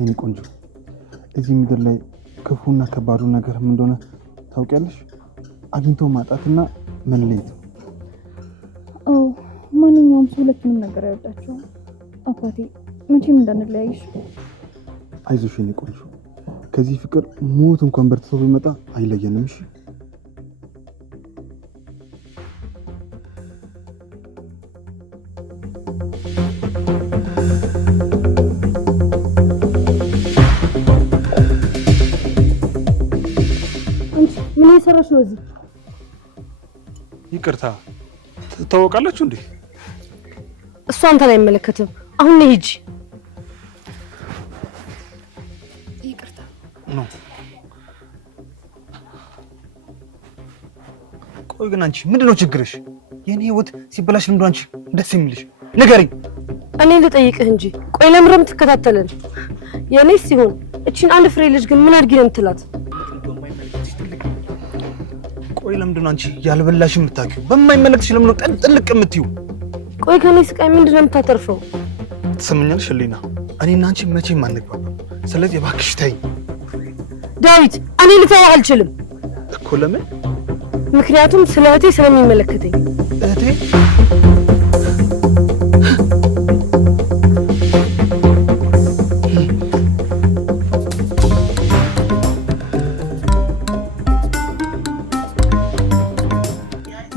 የኔ ቆንጆ እዚህ ምድር ላይ ክፉና ከባዱ ነገር ምን እንደሆነ ታውቂያለሽ? አግኝቶ ማጣትና መለየት። ማንኛውም ሰው ሁለቱንም ነገር አይወዳቸውም። አባቴ መቼም እንዳንለያይሽ። አይዞሽ የኔ ቆንጆ፣ ከዚህ ፍቅር ሞት እንኳን በርትቶ ቢመጣ አይለየንም። እሺ ምን እየሰራሽ ነው እዚህ? ይቅርታ፣ ትታወቃላችሁ እንዴ? እሱ አንተን አይመለከትም። አሁን ነይ ሂጂ። ይቅርታ ነው። ቆይ ግን አንቺ ምንድነው ችግርሽ? የኔ ህይወት ሲበላሽ ልምዶ አንቺ ደስ የሚልሽ ንገሪኝ። እኔ ልጠይቅህ እንጂ ቆይ ለምረም ትከታተለን? የኔስ ሲሆን እቺን አንድ ፍሬ ልጅ ግን ምን አድርጊ ነው የምትላት? ቆይ ለምንድን ነው አንቺ ያልበላሽ የምታውቂው? በማይመለከትሽ ለምን ነው ጥልቅ የምትይው? ቆይ ከኔ ስቃይ ምንድን ነው የምታተርፈው? ትሰምኛለሽ ህሊና፣ እኔና አንቺ መቼም አንግባባም። ስለዚህ እባክሽ ተይኝ። ዳዊት፣ እኔ ልተው አልችልም እኮ። ለምን? ምክንያቱም ስለ እህቴ ስለሚመለከተኝ። እህቴ?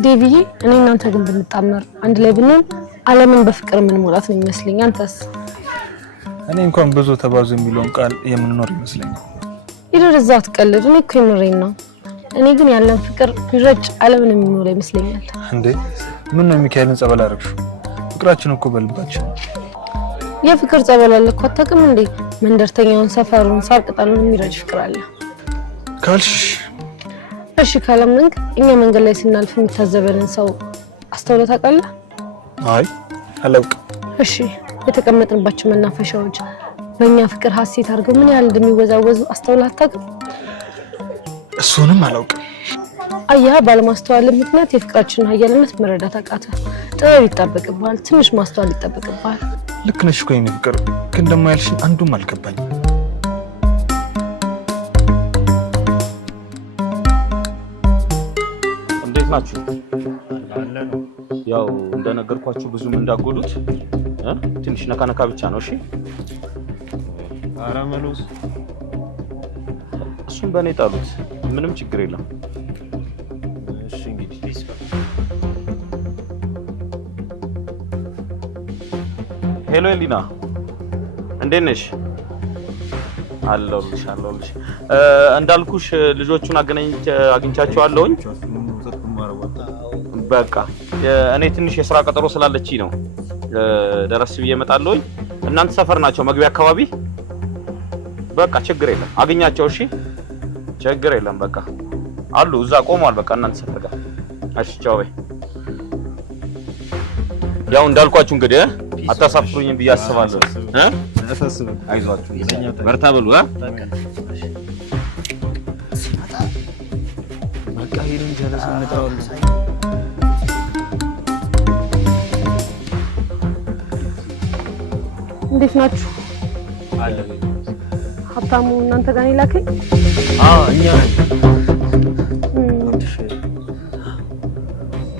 ዴቪዬ፣ እኔ እናንተ ግን ብንጣመር አንድ ላይ ብንሆን ዓለምን በፍቅር የምንሞላት ነው ይመስለኝ። አንተስ? እኔ እንኳን ብዙ ተባዙ የሚለውን ቃል የምንኖር ይመስለኛል። ይደረዛ አትቀልድ። እኔ እኮ የምሬን ነው። እኔ ግን ያለን ፍቅር ቢረጭ ዓለምን የሚሞላ ይመስለኛል። እንዴ ምን ነው ሚካኤልን ጸበል አደረግሽው? ፍቅራችን እኮ በልባችን። የፍቅር ጸበል አለ እኮ አታውቅም እንዴ? መንደርተኛውን፣ ሰፈሩን፣ ሳር ቅጠሉን የሚረጭ ፍቅር አለ ካልሽ እሺ። ካላመንክ እኛ መንገድ ላይ ስናልፍ የሚታዘበንን ሰው አስተውለህ ታውቃለህ? አይ አላውቅም። እሺ፣ የተቀመጥንባቸው መናፈሻዎች በእኛ ፍቅር ሀሴት አድርገው ምን ያህል እንደሚወዛወዙ አስተውለህ አታውቅም? እሱንም አላውቅም። አየህ፣ ባለማስተዋል ምክንያት የፍቅራችንን ኃያልነት መረዳት አቃተ። ጥበብ ይጠበቅብሃል፣ ትንሽ ማስተዋል ይጠበቅብሃል። ልክ ነሽ እኮ የኔ ፍቅር፣ ግን ደግሞ ያልሽኝ አንዱም አልገባኝም። እንዴት ናችሁ? ያው እንደነገርኳችሁ ብዙም እንዳጎዱት ትንሽ ነካ ብቻ ነው። እሺ አራመሉስ እሱን በእኔ ጣሉት፣ ምንም ችግር የለም። እሺ እንግዲህ ሄሎ ኤሊና፣ እንዴት ነሽ? አለሁልሽ። እንዳልኩሽ ልጆቹን አግኝቻቸዋለሁኝ። በቃ እኔ ትንሽ የሥራ ቀጠሮ ስላለችኝ ነው ደረስ ብዬ እመጣለሁኝ። እናንተ ሰፈር ናቸው መግቢያ አካባቢ። በቃ ችግር የለም አግኛቸው። እሺ ችግር የለም። በቃ አሉ እዛ ቆመዋል። በቃ እናንተ ሰፈር ጋር። እሺ ቻው በይ። ያው እንዳልኳችሁ እንግዲህ አታሳፍሩኝም ብዬ አስባለሁ። አይዟችሁ በርታ በሉ። በቃ ሄደን ጀለስ እንጥራዋለን። እንዴት ናችሁ? አለ ሀብታሙ እናንተ ጋር ነው ላከኝ? እኛ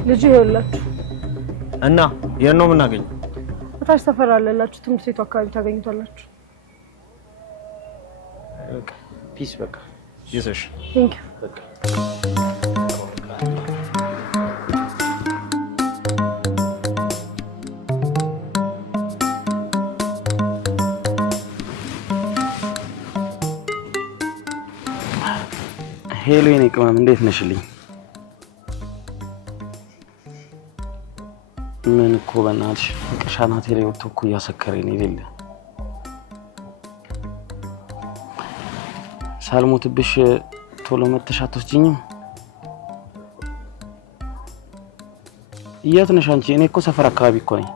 ልጁ ይኸውላችሁ። እና የት ነው የምናገኘው? በታች ሰፈር አለላችሁ፣ ትምህርት ቤቱ አካባቢ ታገኙታላችሁ። ፒስ በቃ ይዘሽ ቴንክ ዩ። በቃ ሄሎ የኔ ቅመም እንዴት ነሽልኝ? ምን እኮ በእናትሽ ፍቅርሽ አናቴ ላይ ወጥቶ እኮ እያሰከረኝ ነው የሌለ። ሳልሞትብሽ ቶሎ መተሽ አትወስጂኝም? የት ነሽ አንቺ? እኔ እኮ ሰፈር አካባቢ እኮ ነኝ።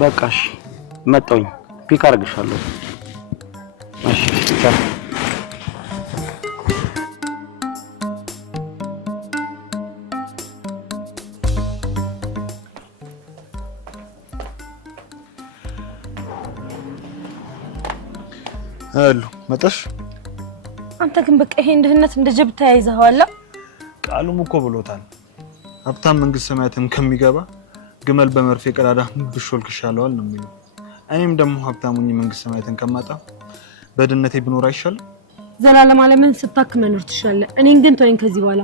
በቃ እሺ መጣሁኝ፣ ፒክ አድርግሻለሁ። እሺ ቻው። አሉ መጣሽ? አንተ ግን በቃ ይሄ እንደህነት እንደ ጀብታ ያይዘዋላ። ቃሉም እኮ ብሎታል። ሀብታም መንግስት ሰማያትን ከሚገባ ግመል በመርፌ ቀዳዳ ብሾልክሻለዋል ነው የሚለው። እኔም ደግሞ ሀብታሙኝ መንግስት ሰማያትን ከማጣ በድነቴ ብኖር አይሻልም? ዘላለም ዓለምን ስታክ መኖር ትችላለህ። እኔን ግን ተወኝ። ከዚህ በኋላ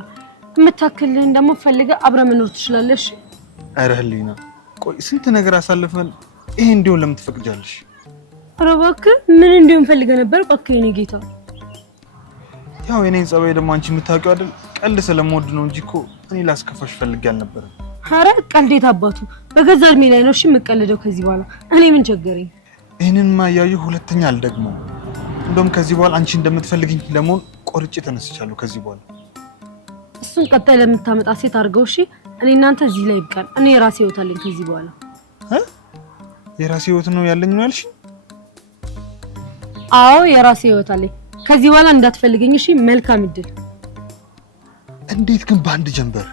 የምታክልህን ደግሞ ፈልገህ አብረህ መኖር ትችላለሽ። ኧረ ህሊና ቆይ ስንት ነገር አሳልፈን ይሄ እንዲሆን ለምን ትፈቅጃለሽ? ኧረ እባክህ ምን እንዲሆን ፈልገህ ነበር? እባክህ የኔ ጌታ። ያው የኔን ጸባይ ደግሞ አንቺ የምታውቂው አይደል? ቀልድ ስለምወድ ነው እንጂ እኮ እኔ ላስከፋሽ ፈልጌ አልነበረም። ኧረ ቀልዴት አባቱ በገዛ እድሜ ላይ ነው እሺ የምቀልደው ከዚህ በኋላ። እኔ ምን ቸገረኝ? ይሄንንማ እያየሁ ሁለተኛ አልደግመውም። እንደውም ከዚህ በኋላ አንቺ እንደምትፈልግኝ ለመሆን ቆርጬ ተነስቻለሁ። ከዚህ በኋላ እሱን ቀጣይ ለምታመጣ ሴት አድርገው እሺ። እኔ እናንተ እዚህ ላይ ይብቃል። እኔ የራሴ ህይወት አለኝ ከዚህ በኋላ። የራሴ ህይወት ነው ያለኝ ነው ያልሽ? አዎ የራሴ ህይወት አለኝ። ከዚህ በኋላ እንዳትፈልገኝ እሺ። መልካም እድል። እንዴት ግን በአንድ ጀንበር?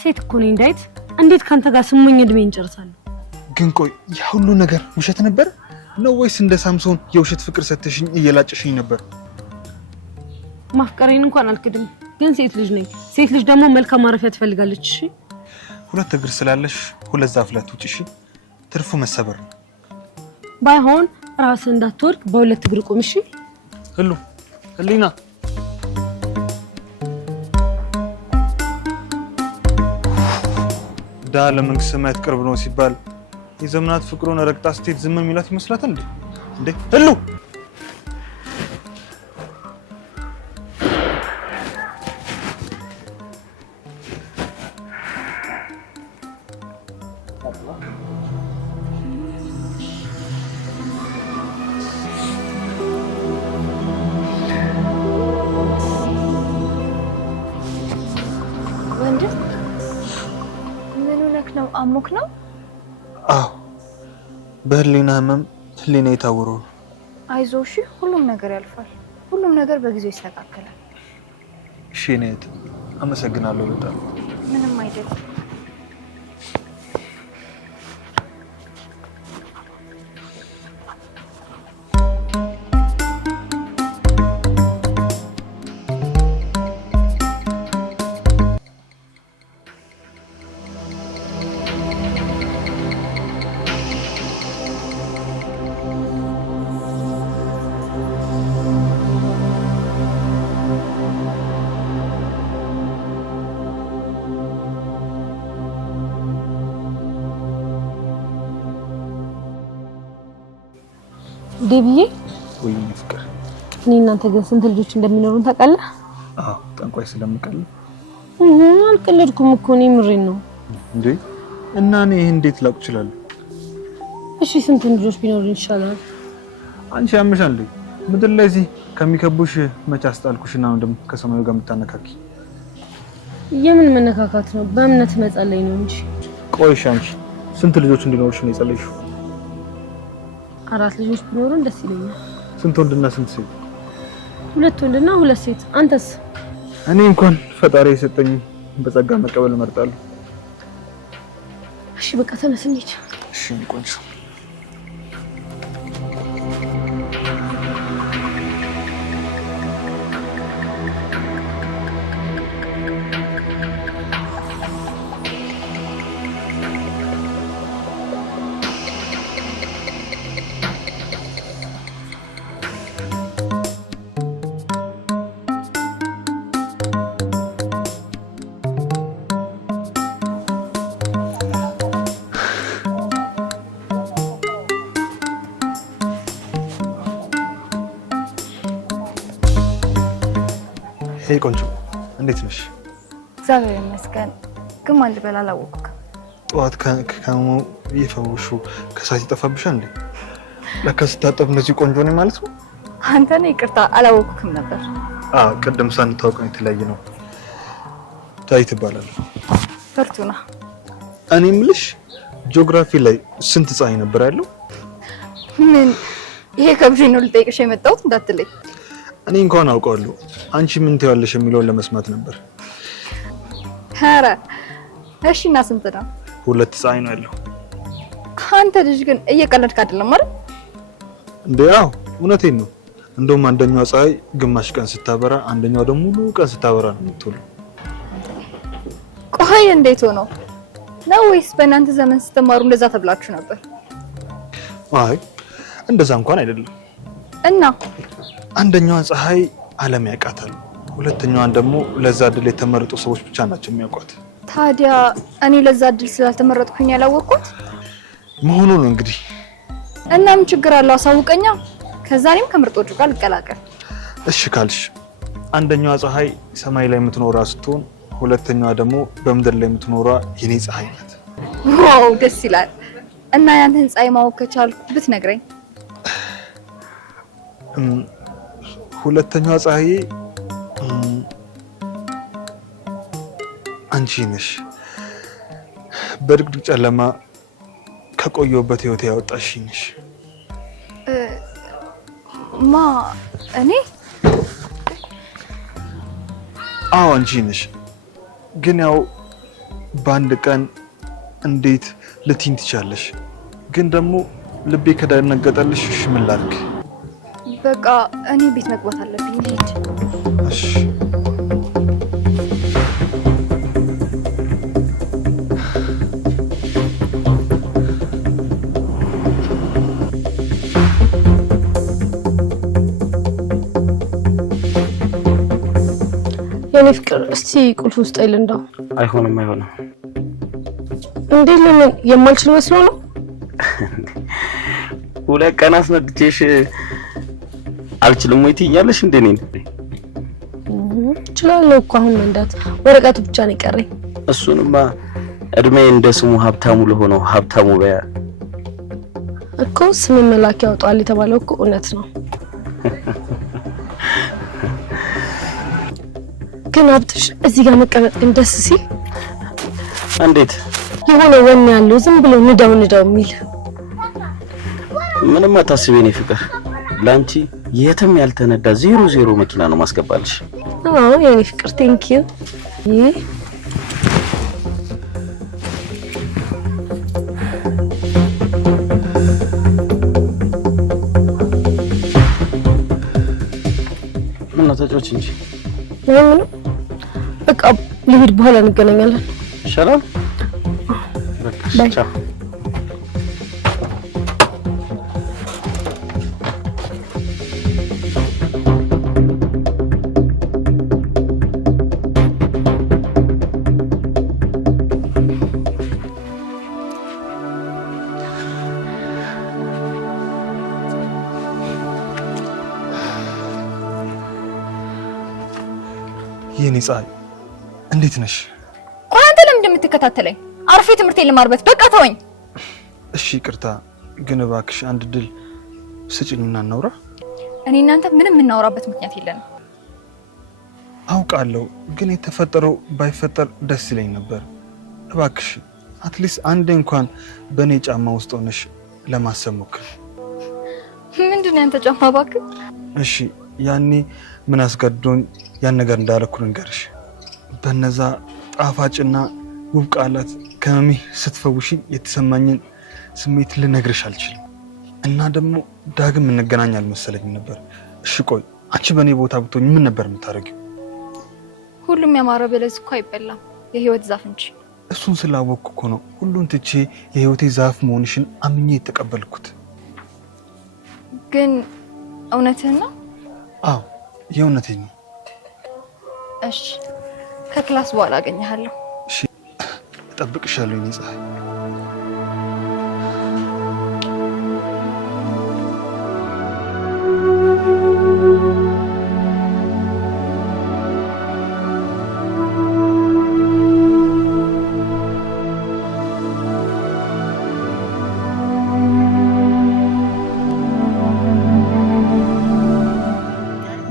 ሴት እኮ ነኝ ዳዊት። እንዴት ካንተ ጋር ስሙኝ እድሜ እንጨርሳለሁ? ግን ቆይ ያ ሁሉ ነገር ውሸት ነበር ነው ወይስ እንደ ሳምሶን የውሸት ፍቅር ሰተሽኝ እየላጨሽኝ ነበር? ማፍቀሬን እንኳን አልክድም፣ ግን ሴት ልጅ ነኝ። ሴት ልጅ ደግሞ መልካም ማረፊያ ትፈልጋለች። እሺ ሁለት እግር ስላለሽ ሁለት ዛፍ ላይ ትውጪ። እሺ ትርፉ መሰበር ነው። ባይሆን ራስህ እንዳትወርቅ በሁለት እግር ቁም። እሺ ህሊና ዳ ለመንግስት ሰማያት ቅርብ ነው ሲባል የዘመናት ፍቅሩን ረግጣ ስትሄድ ዝም የሚላት ይመስላታል እንዴ? ህሉ ወንድም ምን ሆነክ ነው? አሞክ ነው? አዎ በህሊና ህመም ህሊና የታወሩ። አይዞህ እሺ፣ ሁሉም ነገር ያልፋል። ሁሉም ነገር በጊዜው ይስተካከላል። እሺ ኔት አመሰግናለሁ በጣም። ምንም አይደለም። ዴብዬ ወይ ፍቅር፣ እኔ እናንተ ግን ስንት ልጆች እንደሚኖሩን ታውቃለህ? አዎ ጠንቋይ ስለምቀልድ። አልቀለድኩም እኮ እኔ ምሬን ነው እንዴ። እና እኔ ይሄን እንዴት ላውቅ እችላለሁ? እሺ ስንት ልጆች ቢኖሩን ይሻላል? አንቺ ያምሻል እንዴ? ምድር ላይ እዚህ ከሚከቡሽ መቼ አስጣልኩሽና ነው ደግሞ ከሰማዩ ጋር የምታነካኪ? የምን መነካካት ነው? በእምነት መጸለይ ነው እንጂ። ቆይሽ አንቺ ስንት ልጆች እንዲኖርሽ ነው የጸለይሽው? 4 ልጆች ቢኖሩን ደስ ይለኛል። ስንት ወንድና ስንት ሴት? 2 ወንድና 2 ሴት። አንተስ? እኔ እንኳን ፈጣሪ የሰጠኝ በጸጋ መቀበል እመርጣለሁ። እሺ በቃ ተነስ እንሂድ። እሺ ቆንጆ። ሄይ ቆንጆ እንዴት ነሽ? እግዚአብሔር ይመስገን። ግን ማን ልበል አላወቅኩም። ጠዋት ከከሙ ይፈውሹ ከሳት ይጠፋብሻል እንዴ? ለካ ስታጠብ እንደዚህ ቆንጆ ነኝ ማለት ነው። አንተ ነህ? ይቅርታ አላወቅኩም ነበር። ቅድም ሳንታውቅ ነው የተለያየ ነው። ዳዊት እባላለሁ። ፈርቱና። እኔ የምልሽ ጂኦግራፊ ላይ ስንት ፀሐይ ነበር ያለው? ምን ይሄ ከብሬ ነው ልጠይቅሽ የመጣሁት እንዳትለኝ። እኔ እንኳን አውቀዋለሁ። አንቺ ምን ትያለሽ የሚለውን ለመስማት ነበር። ኧረ እሺ። እና ስንት ነው? 2 ፀሐይ ነው ያለው። አንተ ልጅ ግን እየቀለድክ አይደለም አይደል? እንዴ? አዎ እውነቴን ነው። እንደውም አንደኛው ፀሐይ ግማሽ ቀን ስታበራ አንደኛው ደግሞ ሙሉ ቀን ስታበራ ነው የምትውለው። ቆይ እንዴት ሆኖ ነው? ወይስ በእናንተ ዘመን ስትማሩ እንደዛ ተብላችሁ ነበር? አይ እንደዛ እንኳን አይደለም። እና አንደኛዋ ፀሐይ ዓለም ያውቃታል፣ ሁለተኛዋን ደግሞ ለዛ እድል የተመረጡ ሰዎች ብቻ ናቸው የሚያውቋት። ታዲያ እኔ ለዛ እድል ስላልተመረጥኩኝ ያላወቅኩት መሆኑ ነው እንግዲህ። እናም ችግር አለው አሳውቀኛ፣ ከዛ እኔም ከምርጦቹ ጋር ልቀላቀል። እሺ ካልሽ አንደኛዋ ፀሐይ ሰማይ ላይ የምትኖራ ስትሆን ሁለተኛዋ ደግሞ በምድር ላይ የምትኖራ የኔ ፀሐይ ናት። ዋው ደስ ይላል። እና ያንተን ፀሐይ ማወቅ ከቻልኩ ብትነግረኝ። ሁለተኛዋ ፀሐይ አንቺ ነሽ። በድቅድቅ ጨለማ ከቆየሁበት ህይወት ያወጣሽኝ ነሽ። ማ እኔ? አዎ አንቺ ነሽ። ግን ያው በአንድ ቀን እንዴት ልትይኝ ትቻለሽ? ግን ደግሞ ልቤ ከደነገጠልሽ እሺ ምን ላድርግ? በቃ እኔ ቤት መግባት አለብኝ። ሂድ። እሺ የኔ ፍቅር እስቲ ቁልፍ ውስጥ አይልንዳው። አይሆንም። እንዴ ለምን የማልችል መስሎ ነው? ሁለት ቀን አስነግቼሽ አልችልም ወይ ትይኛለሽ እንዴ? ነኝ እችላለሁ እኮ አሁን መንዳት፣ ወረቀቱ ብቻ ነው የቀረኝ። እሱንማ እድሜ እንደ ስሙ ሀብታሙ ለሆነው ሀብታሙ በያ እኮ ስም መላክ ያወጣል የተባለው እኮ እውነት ነው። ግን አብትሽ እዚህ ጋር መቀመጥ ግን ደስ ሲል። እንዴት የሆነ ወኔ ያለው ዝም ብሎ ንዳው የሚል። ምንም አታስቢ የኔ ፍቅር፣ ላንቺ የትም ያልተነዳ 00 መኪና ነው ማስገባልሽ። አዎ የኔ ፍቅር ቴንክ ዩ። ምን ተጫዎች እንጂ ምን በቃ ልሂድ፣ በኋላ እንገናኛለን። ይሻላል። በቃ ቻው። የኔ ፀሐይ እንዴት ነሽ? ቆይ አንተ ለምን እንደምትከታተለኝ? አርፌ ትምህርቴን ልማርበት። በቃ ተወኝ። እሺ ይቅርታ፣ ግን እባክሽ አንድ ድል ስጭኝና እናውራ። እኔ እናንተ ምንም የምናወራበት ምክንያት የለንም። አውቃለሁ፣ ግን የተፈጠረው ባይፈጠር ደስ ይለኝ ነበር። እባክሽ አትሊስት አንዴ እንኳን በእኔ ጫማ ውስጥ ሆነሽ ለማሰብ ሞክር። ምንድን ነው ያንተ ጫማ? እባክህ እሺ፣ ያኔ ምን አስገድዶኝ ያን ነገር እንዳደረኩ ልንገርሽ። በነዛ ጣፋጭና ውብ ቃላት ከመሚ ስትፈውሽኝ የተሰማኝን ስሜት ልነግርሽ አልችልም። እና ደግሞ ዳግም እንገናኝ አልመሰለኝም ነበር። እሺ ቆይ አንቺ በእኔ ቦታ ብትሆኝ ምን ነበር የምታደርጊው? ሁሉም ያማረ በለስ እኮ አይበላም፣ የህይወት ዛፍ እንጂ። እሱን ስላወቅኩ እኮ ነው ሁሉን ትቼ የህይወቴ ዛፍ መሆንሽን አምኜ የተቀበልኩት። ግን እውነትህን ነው? አዎ የእውነቴን ነው። እሺ ከክላስ በኋላ አገኘሃለሁ። እሺ እጠብቅሻለሁ የኔ ፀሐይ።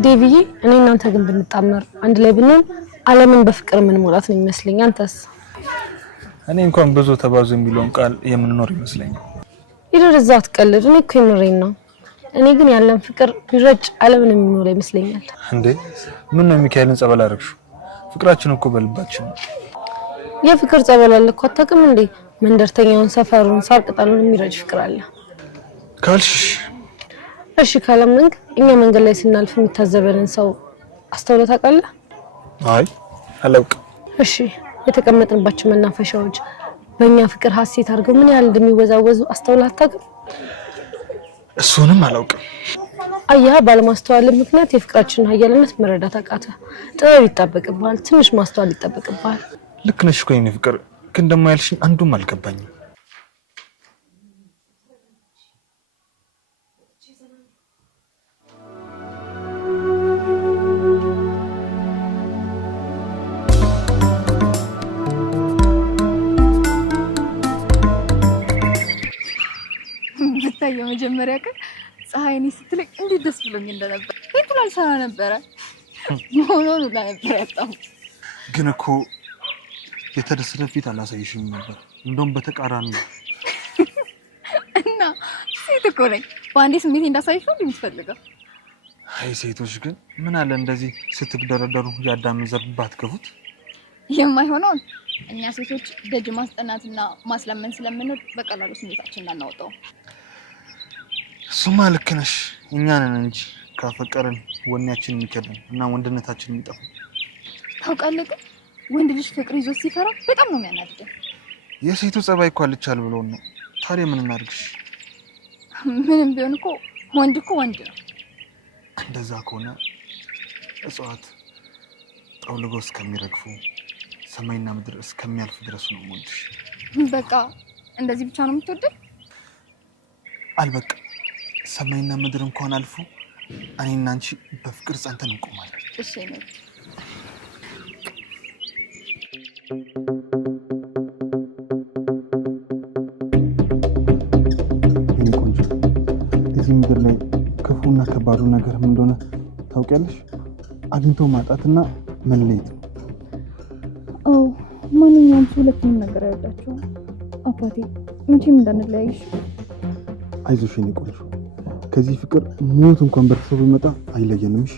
ዴቪዬ እኔ እናንተ ግን ብንጣመር አንድ ላይ ብንሆን ዓለምን በፍቅር ምን ሞላት ነው የሚመስለኝ። አንተስ? እኔ እንኳን ብዙ ተባዙ የሚለውን ቃል የምንኖር ይመስለኛል። ይደረዛ አትቀልድ። እኔ እኮ የምሬን ነው። እኔ ግን ያለን ፍቅር ቢረጭ ዓለምን የሚሞላ ይመስለኛል። እንዴ ምን ነው ሚካኤልን ጸበል አደረግሽው? ፍቅራችን እኮ በልባችን ነው። የፍቅር ጸበል አለ እኮ አታውቅም እንዴ? መንደርተኛውን፣ ሰፈሩን፣ ሳር ቅጠሉን የሚረጭ ፍቅር አለ ካልሽ እሺ ካላመንክ እኛ መንገድ ላይ ስናልፍ የሚታዘበንን ሰው አስተውለህ ታውቃለህ? አይ አላውቅም። እሺ የተቀመጥንባቸው መናፈሻዎች በእኛ ፍቅር ሀሴት አድርገው ምን ያህል እንደሚወዛወዙ አስተውለህ አታውቅም? እሱንም አላውቅም። አየህ ባለማስተዋል ምክንያት የፍቅራችንን ኃያልነት መረዳት አቃተ። ጥበብ ይጠበቅብሃል፣ ትንሽ ማስተዋል ይጠበቅብሃል። ልክ ነሽ እኮ የኔ ፍቅር፣ ግን ደግሞ ያልሽኝ አንዱም አልገባኝም። ብታይ የመጀመሪያ ቀን ፀሐይኔ ስትለቅ እንዴት ደስ ብሎኝ እንደነበር ቤቱ ላልሰራ ነበረ ሆኖ ነበር ያጣው። ግን እኮ የተደሰተ ፊት አላሳይሽም ነበር፣ እንደውም በተቃራኒ ነው። እና ሴት እኮ ነኝ፣ በአንዴ ስሜቴ እንዳሳይሽ ነው የምትፈልገው? አይ ሴቶች ግን ምን አለ እንደዚህ ስትግደረደሩ ያዳም ዘር ባትገቡት። የማይሆነውን እኛ ሴቶች ደጅ ማስጠናትና ማስለመን ስለምንወድ በቀላሉ ስሜታችን እናናወጣው። እሱማ ልክ ነሽ። እኛ ነን እንጂ ካፈቀርን ወኔያችን የሚከደን እና ወንድነታችን የሚጠፋ። ታውቃለህ ግን ወንድ ልጅ ፍቅር ይዞ ሲፈራ በጣም ነው የሚያናድደው። የሴቱ ጸባይ እኮ አልቻል ብሎ ነው። ታዲያ ምን እናድርግሽ? ምንም ቢሆን እኮ ወንድ ነው። እንደዛ ከሆነ እጽዋት ጠውልገው እስከሚረግፉ ሰማይና ምድር እስከሚያልፍ ድረስ ነው የምወድሽ። በቃ እንደዚህ ብቻ ነው የምትወደው? አልበቃ ሰማይና ምድር እንኳን አልፎ እኔና አንቺ በፍቅር ጸንተን እንቆማለን። እሺ ነው። የኔ ቆንጆ፣ እዚህ ምድር ላይ ክፉና ከባዱ ነገር ምን እንደሆነ ታውቂያለሽ? አግኝቶ ማጣትና መለየት። ማንኛውም ሰው ሁለቱንም ነገር አይወዳቸውም። አባቴ መቼም እንዳንለያይሽ። አይዞሽ የኔ ቆንጆ፣ ከዚህ ፍቅር ሞት እንኳን በተሰቡ ይመጣ አይለየንም። እሺ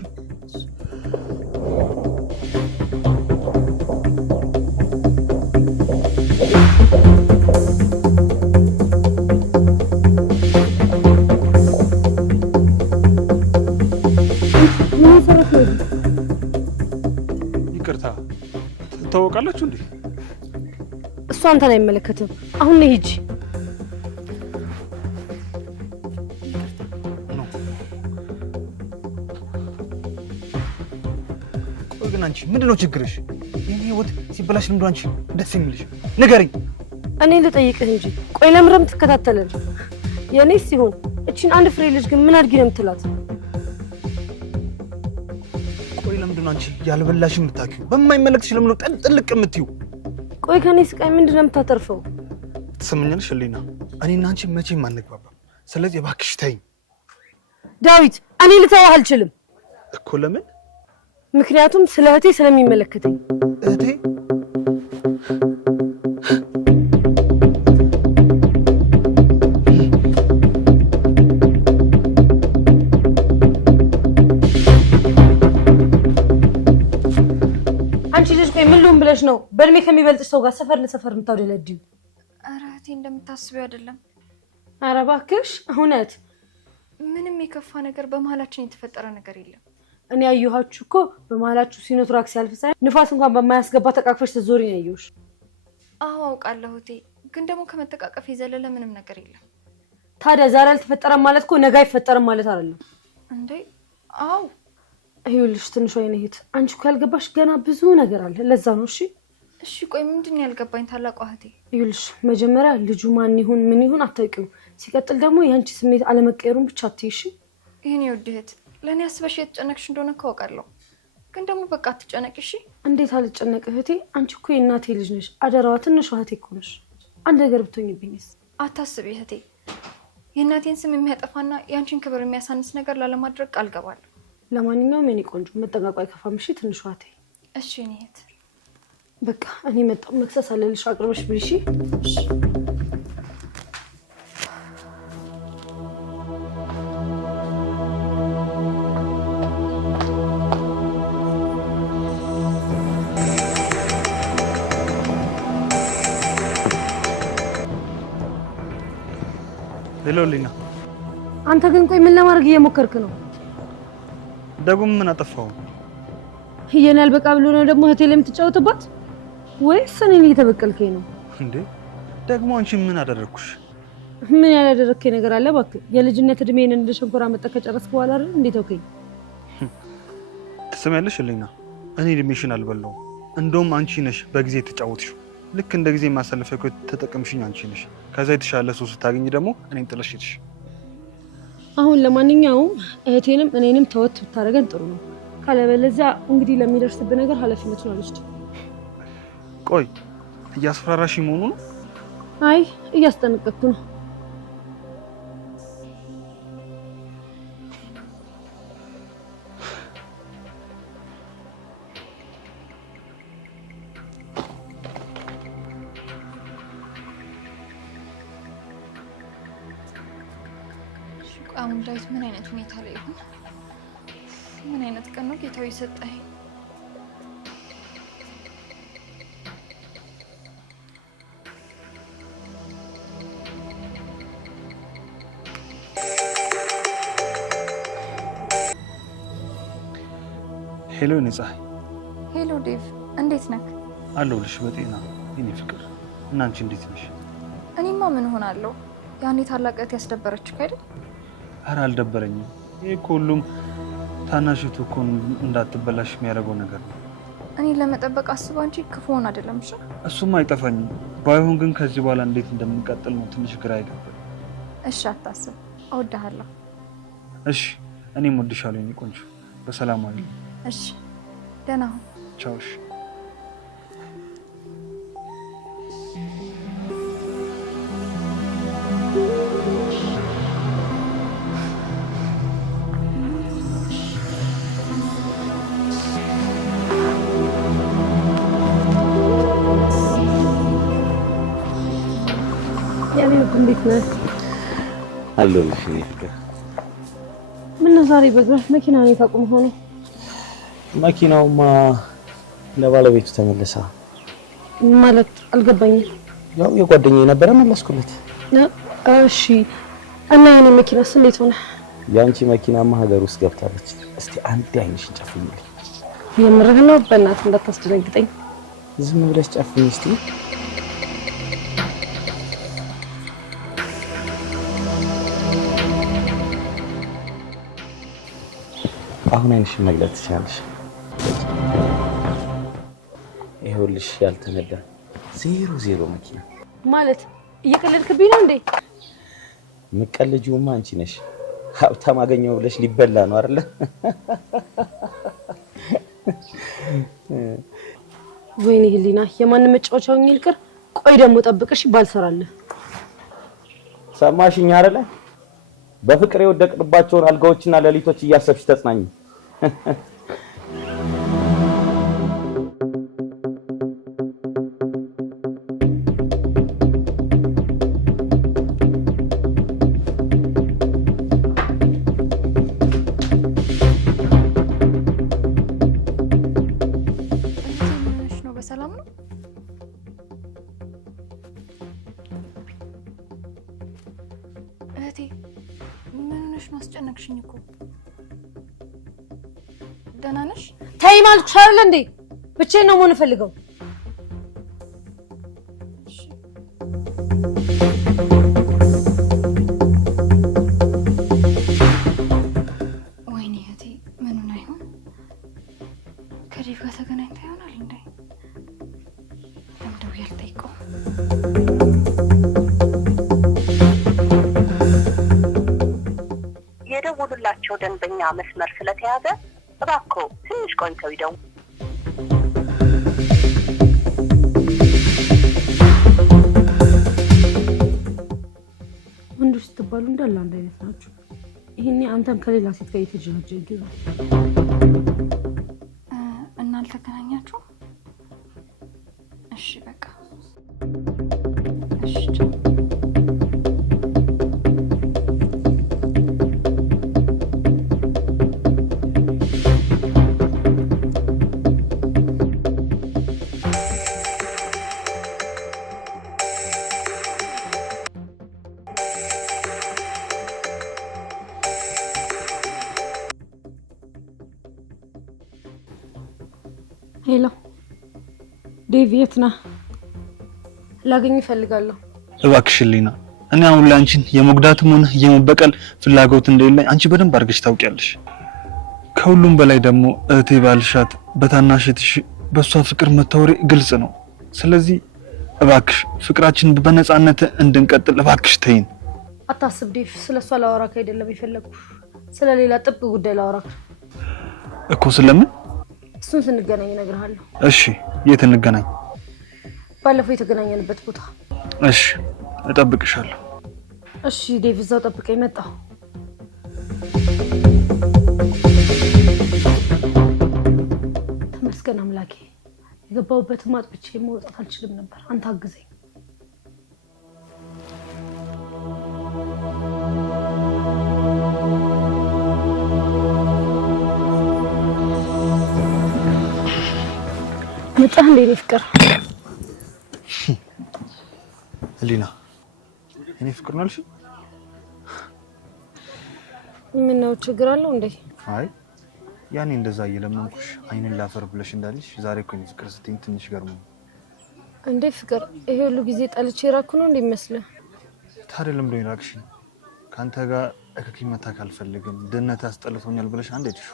ይቅርታ፣ ትታወቃላችሁ እንዴ? እሱ አንተን አይመለከትም። አሁን ነይ ሂጂ። ቆይ ግን አንቺ ምንድነው ችግርሽ? የኔ ህይወት ሲበላሽ ልምዶ አንቺ ደስ የሚልሽ ንገሪኝ። እኔ ልጠይቅህ እንጂ ቆይ ለምረም ትከታተለን? የኔስ ሲሆን እቺን አንድ ፍሬ ልጅ ግን ምን አድርጊ ነው የምትላት? ቆይ ለምንድነው አንቺ ያልበላሽ የምታኪው? በማይመለከትሽ ለምን ነው ጥልቅ የምትይው? ቆይ ከኔ ስቃይ ምንድነው የምታተርፈው? ትሰምኛለሽ ህሊና፣ እኔና አንቺ መቼም አንግባባም። ስለዚህ እባክሽ ተይኝ። ዳዊት፣ እኔ ልተዋህ አልችልም እኮ። ለምን? ምክንያቱም ስለ እህቴ ስለሚመለከተኝ። እህቴ? አንቺ ልጅ ቆይ ምን ልሁን ብለሽ ነው በእድሜ ከሚበልጥ ሰው ጋር ሰፈር ለሰፈር የምታውደለድዩ? ኧረ እህቴ እንደምታስቢው አይደለም። ኧረ እባክሽ እውነት ምንም የከፋ ነገር በመሀላችን የተፈጠረ ነገር የለም። እኔ ያየኋችሁ እኮ በመሀላችሁ ሲኖትራክ ሲያልፍ ሳይ ንፋስ እንኳን በማያስገባ ተቃቅፈሽ ስትዞሪ ነው ያየሁሽ። አዎ አውቃለሁ እህቴ፣ ግን ደግሞ ከመተቃቀፍ የዘለለ ምንም ነገር የለም። ታዲያ ዛሬ አልተፈጠረም ማለት እኮ ነገ አይፈጠርም ማለት አይደለም እንዴ? አዎ ይኸውልሽ ትንሿ የኔ እህት፣ አንቺ እኮ ያልገባሽ ገና ብዙ ነገር አለ። ለዛ ነው። እሺ ቆይ ምንድን ነው ያልገባኝ ታላቋ እህቴ? ይኸውልሽ መጀመሪያ ልጁ ማን ይሁን ምን ይሁን አታውቂው። ሲቀጥል ደግሞ የአንቺ ስሜት አለመቀየሩን ብቻ አትይሽ። ይሄን የውድ እህት ለእኔ አስበሽ የተጨነቅሽ እንደሆነ ካውቃለሁ፣ ግን ደግሞ በቃ አትጨነቂ እሺ። እንዴት አልጨነቅ እህቴ? አንቺ እኮ የእናቴ ልጅ ነሽ። አደራዋ ትንሿ እህቴ እኮ ነሽ። አንድ ነገር ብትሆኝብኝስ? አታስቢ እህቴ፣ የእናቴን ስም የሚያጠፋና የአንቺን ክብር የሚያሳንስ ነገር ላለማድረግ ቃል ገባለሁ። ለማንኛውም የኔ ቆንጆ መጠንቀቁ አይከፋም። እሺ ትንሿ እህቴ። እሺ የኔ እህት በቃ እኔ መጣሁ። መክሰስ አለልሽ አቅርበሽ ብልሽ። እሺ ሄሎ ሊና፣ አንተ ግን ቆይ ምን ለማድረግ እየሞከርክ ነው? ደግሞ ምን አጠፋው? ይሄናል በቃ ብሎ ነው ደግሞ እህቴ ላይ የምትጫወትባት ወይስ እኔን እየተበቀልከኝ ነው እንዴ? ደግሞ አንቺ ምን አደረኩሽ? ምን ያላደረከኝ ነገር አለ እባክህ? የልጅነት እድሜን እንደ ሸንኮራ መጠጥ ከጨረስክ በኋላ አይደል እንዴት ተውከኝ? ትሰሚያለሽ እልኝና እኔ እድሜሽን አልበላው። እንደውም አንቺ ነሽ በጊዜ የተጫወትሽው። ልክ እንደ ጊዜ ማሳለፊያ እኮ ተጠቀምሽኝ አንቺ ነሽ። ከዛ የተሻለ ሰው ስታገኝ ደግሞ እኔን ጥለሽ ሄድሽ። አሁን ለማንኛውም እህቴንም እኔንም ተወት ብታደርገን ጥሩ ነው። ካለበለዚያ እንግዲህ ለሚደርስብህ ነገር ኃላፊነቱን አልወስድም። ቆይ እያስፈራራሽ መሆኑ ነው? አይ እያስጠነቀቅኩ ነው። አሁን ዳዊት ምን አይነት ሁኔታ ላይ ይሆን? ምን አይነት ቀን ነው ጌታው የሰጠኝ? ሄሎ ነፃ። ሄሎ ዴቭ፣ እንዴት ነህ? አለሁልሽ በጤና የኔ ፍቅር። እና አንቺ እንዴት ነሽ? እኔማ ምን ሆናለሁ? ያኔ ታላቅ እህት ያስደበረችሽ አይደል? ኧረ አልደበረኝም። ይሄ እኮ ሁሉም ታናሽቱ እኮ እንዳትበላሽ የሚያደርገው ነገር ነው። እኔ ለመጠበቅ አስባ እንጂ ክፉውን አይደለም። እሺ እሱም አይጠፋኝም። ባይሆን ግን ከዚህ በኋላ እንዴት እንደምንቀጥል ነው ትንሽ ግራ አይገባኝ። እሺ አታስብ፣ እወድሃለሁ። እሺ እኔም እወድሻለሁ የኔ ቆንጆ። በሰላም ዋል። እሺ ደህና ሁን። ቻው። እሺ እንዴት ነህ? አለሁልሽ እኔ ፍቅር። ምነው ዛሬ በእግርህ መኪና ነው የታቆመው? ሆነ መኪናውማ ለባለቤቱ ተመለሰ። ማለት አልገባኝም። ያው የጓደኛዬ ነበረ መለስኩለት። እሺ እና የኔ መኪናስ እንዴት ሆነ? ያንቺ መኪናማ ሀገር ውስጥ ገብታለች። እስቲ አንዴ አይንሽን ጨፍኝልኝ። የምርህ ነው? በእናትህ እንዳታስደነግጠኝ። ዝም ብለሽ ጨፍኝ እስቲ። አሁን አይንሽን መግለጥ ትችላለሽ። ይኸውልሽ ያልተነዳ 00 መኪና ማለት እየቀለድክብኝ ነው እንዴ? ምቀልጂውማ አንቺ ነሽ። ሀብታም አገኘው ብለሽ ሊበላ ነው አይደለ? ወይኔ ህሊና፣ የማን መጫወቻው ይልቅር። ቆይ ደግሞ ጠብቅሽ ባልሰራለህ። ሰማሽኝ አይደለ? በፍቅር የወደቅንባቸውን አልጋዎችና ሌሊቶች እያሰብሽ ተጽናኝ። በሰላም ነው? እህቴ ምን ሆነሽ ነው? አስጨነቅሽኝ እኮ። ደህና ነሽ? ተይ ማልኩሽ አይደል እንዴ? ብቻዬን ነው መሆን ፈልገው። ወይኔ እህቴ ምን ሆነ ይሆን? ከዴቭ ጋር ተገናኝታ ይሆናል እንዴ? ለምደው ያልጠይቀው። የደወሉላቸው ደንበኛ መስመር ስለተያዘ እባክዎ ትንሽ ቆይተው ይደውሉ። ወንዶች ስትባሉ እንዳለ አንድ አይነት ናቸው። ይሄኔ አንተም ከሌላ ሴት ጋር እየተጀናጀንክ ነው። እና አልተገናኛችሁም? እሺ በቃ እሺ ቻው። ዴቪድ ና ላገኝ እፈልጋለሁ። እባክሽ ሊና እኔ አሁን ላንቺን የመጉዳትም ሆነ የመበቀል ፍላጎት እንደሌለኝ አንቺ በደንብ አድርገሽ ታውቂያለሽ። ከሁሉም በላይ ደግሞ እህቴ ባልሻት በታናሽትሽ በሷ ፍቅር መታወሪ ግልጽ ነው። ስለዚህ እባክሽ ፍቅራችን በነፃነት እንድንቀጥል እባክሽ ተይኝ። አታስብ ዴቭ፣ ስለሷ ላወራክ አይደለም የፈለኩ ስለሌላ ጥብቅ ጉዳይ ላወራክ እኮ። ስለምን? እሱን ስንገናኝ እነግርሃለሁ። እሺ የት እንገናኝ? ባለፈው የተገናኘንበት ቦታ። እሺ እጠብቅሻለሁ። እሺ ዴቭ፣ እዛው ጠብቀኝ። መጣሁ። ተመስገን አምላኬ። የገባሁበትን አጥብቼ መውጣት አልችልም ነበር። አንተ አግዘኝ። መጣህ እንዴ ፍቅር? ሊና እኔ ፍቅር ነው አልሽ? ምን ነው ችግር አለው እንዴ? አይ ያኔ እንደዛ እየለመንኩሽ አይንን ላፈር ብለሽ እንዳልሽ ዛሬ እኮ እኔ ፍቅር ስትይኝ ትንሽ ገርሞኝ። እንዴ ፍቅር ይሄ ሁሉ ጊዜ ጠልቼ ራኩ ነው እንደሚመስልህ? ታዲያ ለምን ነው ራክሽ? ካንተ ጋር እከኪ መታክ አልፈልግም ድህነት አስጠልቶኛል ብለሽ አንዴ ዲሹ።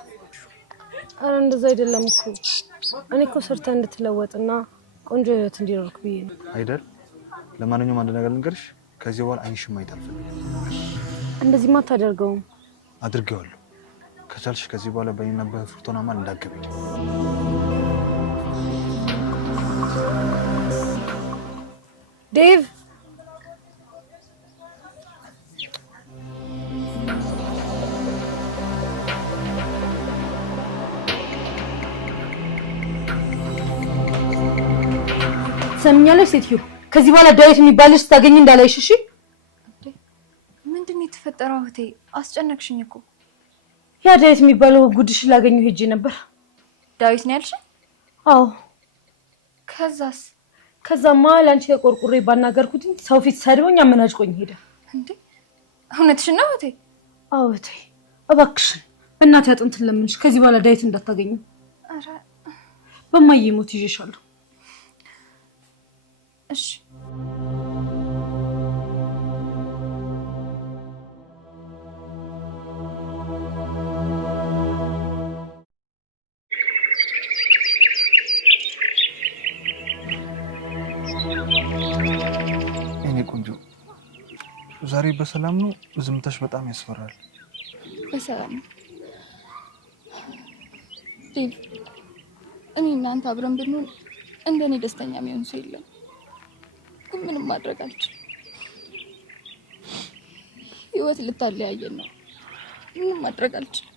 አረ እንደዛ አይደለም እኮ እኔ እኮ ሰርተህ እንድትለወጥና ቆንጆ ህይወት እንዲኖርክ ብዬ ነው አይደል? ለማንኛውም አንድ ነገር ልንገርሽ፣ ከዚህ በኋላ አይንሽም ማየት አልፈልግም። እንደዚህማ አታደርገውም። አድርጌዋለሁ። ከቻልሽ ከዚህ በኋላ በእኔና በፍርቱና ማል እንዳትገቢ። ዴቭ ሰምኛለሽ ሴትዮ፣ ከዚህ በኋላ ዳዊት የሚባልሽ ታገኝ እንዳላይሽ እሺ? ምንድን ነው የተፈጠረው እህቴ? አስጨነቅሽኝ እኮ። ያ ዳዊት የሚባለው ጉድሽ ላገኘው ሄጄ ነበር። ዳዊት ነው ያልሽኝ? አዎ። ከዛስ? ከዛማ ላንቺ የቆርቁሬ ባናገርኩት ሰው ፊት ሰድቦኝ አመናጭቆኝ ሄደ። እንዴ እውነትሽን ነው እህቴ? አዎ እህቴ፣ እባክሽን በእናትህ አጥንትን ለምንሽ ከዚህ በኋላ ዳዊት እንዳታገኙ። አረ በማዬ ሞት ይዤሻለሁ። እሺ እኔ ቆንጆ ዛሬ በሰላም ነው? ዝምታሽ በጣም ያስፈራል። በሰላም ዴቭ፣ እኔ እናንተ አብረን ብንሆን እንደኔ ደስተኛ የሚሆን ሰው የለም። ግን ምንም ማድረግ አልችልም። ህይወት ልታለያየን ነው። ምንም ማድረግ አልችልም።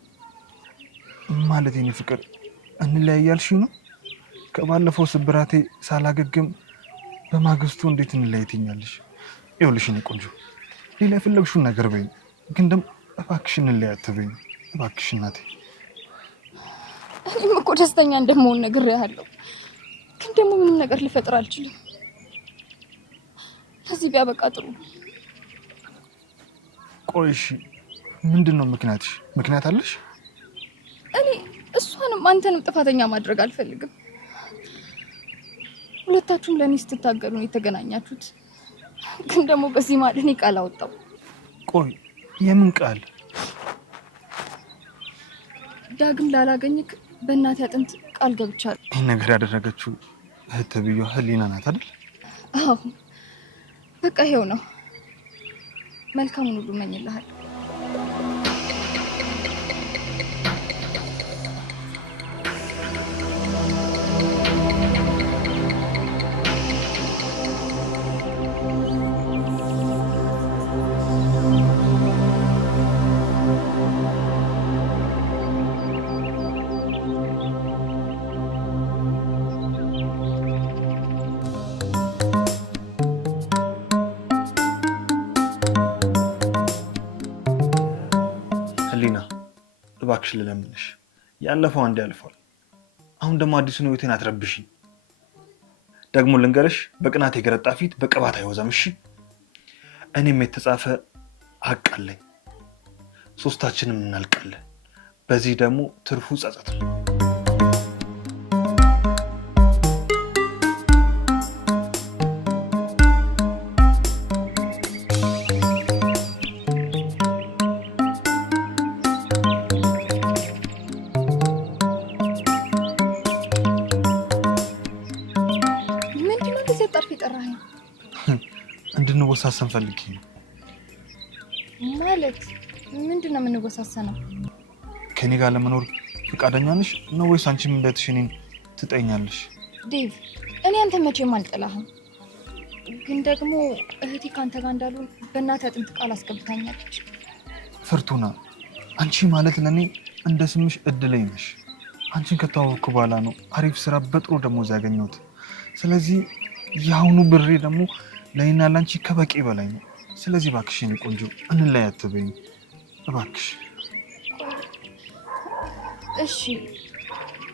ማለት የኔ ፍቅር እንለያያልሽ ነው? ከባለፈው ስብራቴ ሳላገግም በማግስቱ እንዴት እንለያይትኛለሽ? ይኸውልሽ እኔ ቆንጆ ሌላ የፈለግሽውን ነገር በይኝ፣ ግን ደግሞ እባክሽ እንለያይ አትበይኝ እባክሽ እናቴ። እኔም እኮ ደስተኛ እንደምሆን ነግሬሃለሁ፣ ግን ደግሞ ምንም ነገር ልፈጥር አልችልም። ከዚህ ቢያበቃ ጥሩ። ቆይ እሺ ምንድን ነው ምክንያትሽ? ምክንያት አለሽ? እኔ እሷንም አንተንም ጥፋተኛ ማድረግ አልፈልግም። ሁለታችሁም ለእኔ ስትታገሉ ነው የተገናኛችሁት። ግን ደግሞ በዚህ ማለት እኔ ቃል አወጣው። ቆይ የምን ቃል? ዳግም ላላገኝክ በእናቴ አጥንት ቃል ገብቻለሁ። ይህን ነገር ያደረገችው እህት ተብዬዋ ህሊና ናት አይደል? አዎ በቃ ይሄው ነው። መልካሙን ሁሉ እመኝልሃለሁ። ህሊና እባክሽ ልለምንሽ፣ ያለፈው አንዴ ያልፏል። አሁን ደግሞ አዲሱን ህይወቴን አትረብሽኝ። ደግሞ ልንገርሽ፣ በቅናት የገረጣ ፊት በቅባት አይወዛም። እሺ እኔም የተጻፈ ሀቅ አለኝ። ሶስታችንም እናልቃለን። በዚህ ደግሞ ትርፉ ጸጸት ነው። ልንወሳሰን ፈልጌ ነው። ማለት ምንድነው የምንወሳሰነው? ከኔ ጋር ለመኖር ፈቃደኛ ነሽ ነው ወይስ አንቺም እንደትሽ እኔን ትጠይኛለሽ? ዴቭ እኔ አንተ መቼም አልጠላህም፣ ግን ደግሞ እህቴ ካንተ ጋር እንዳሉን በእናትህ አጥንት ቃል አስገብታኛለች። ፍርቱና አንቺ ማለት ለኔ እንደ ስምሽ እድለኝ ነሽ። አንቺን ከተዋወቅኩ በኋላ ነው አሪፍ ስራ በጥሩ ደሞዝ ያገኘሁት። ስለዚህ የአሁኑ ብሬ ደግሞ ለእኔና ላንቺ ከበቂ በላይ ነው። ስለዚህ እባክሽ የኔ ቆንጆ እንለያይ አትበይኝ እባክሽ። እሺ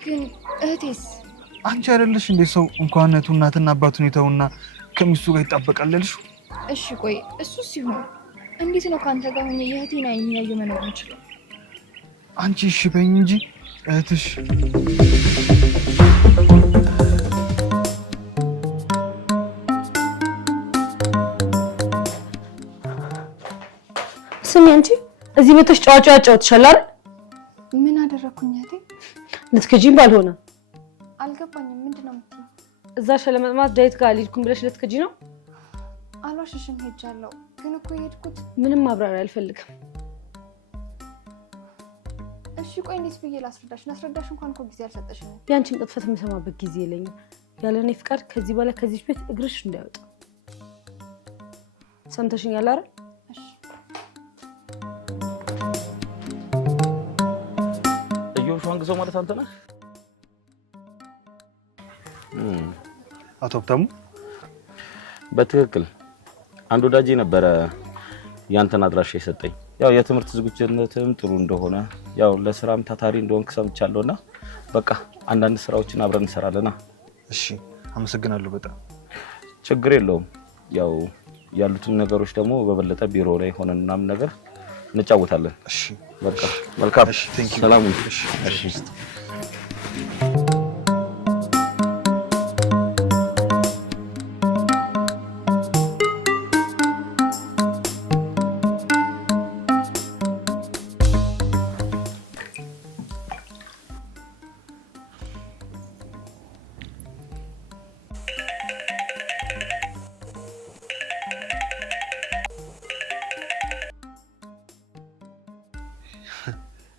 ግን እህቴስ? አንቺ አይደለሽ እንዴ ሰው እንኳን እህቱ እናትና አባቱን ይተውና ከሚስቱ ጋር ይጣበቃለልሽ? እሺ ቆይ እሱ ሲሆን እንዴት ነው ካንተ ጋር ሆኜ የእህቴን አይን እያየሁ መኖር የምችለው? አንቺ እሺ በይኝ እንጂ እህትሽ ስሚ አንቺ እዚህ መተሽ ጫዋጫ ያጫውትሻል አይደል? ምን አደረኩኝ እህቴ? ልትከጂም ባልሆነ አልገባኝም። ምንድነው የምትይው? እዛ ሸለመጥማት ዳዊት ጋር ልጅኩን ብለሽ ልትከጂ ነው? አልዋሽሽም ሄጃለሁ፣ ግን እኮ የሄድኩት ምንም ማብራሪያ አልፈልግም። እሺ ቆይ እንዴት ብዬ ላስረዳሽ? ላስረዳሽ እንኳን እኮ ጊዜ አልሰጠሽኝም። ያንቺን ቅጥፈት የምሰማበት ጊዜ የለኝም። ያለኔ ፍቃድ ከዚህ በኋላ ከዚህ ቤት እግርሽ እንዳይወጣ ሰምተሽኛል አይደል? ሸዋንግዛው ማለት አንተ ነህ? አቶ ሀብታሙ በትክክል አንድ ወዳጄ ነበረ ያንተን አድራሻ የሰጠኝ። ያው የትምህርት ዝግጁነትም ጥሩ እንደሆነ ያው ለስራም ታታሪ እንደሆንክ ሰምቻለሁና በቃ አንዳንድ ስራዎችን አብረን እንሰራለና። እሺ አመሰግናለሁ በጣም። ችግር የለውም። ያው ያሉትን ነገሮች ደግሞ በበለጠ ቢሮ ላይ ሆነን ምናምን ነገር እንጫወታለን። እሺ በቃ መልካም። እሺ ቴንክ ዩ። ሰላም። እሺ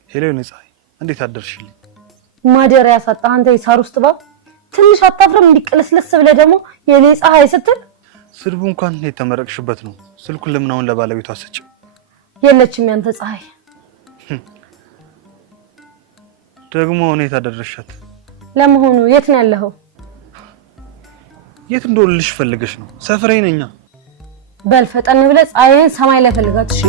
ሄሎ ነጻይ እንዴት አደርሽልኝ? ማደሪያ ያሳጣህ አንተ የሳር ውስጥ ባብ ትንሽ አታፍርም? እንዲቀለስለስ ብለህ ደግሞ የኔ ፀሐይ ስትል ስድቡ እንኳን የተመረቅሽበት ነው። ስልኩን ለምን አሁን ለባለቤቷ አሰጭው? የለችም ያንተ ፀሐይ። ደግሞ እኔት አደረሻት? ለመሆኑ የት ነው ያለኸው? የት እንደውልሽ ፈልገሽ ነው? ሰፈሬ ነኛ። በል ፈጠን ብለህ ፀሐይን ሰማይ ላይ ፈልጋት። እሺ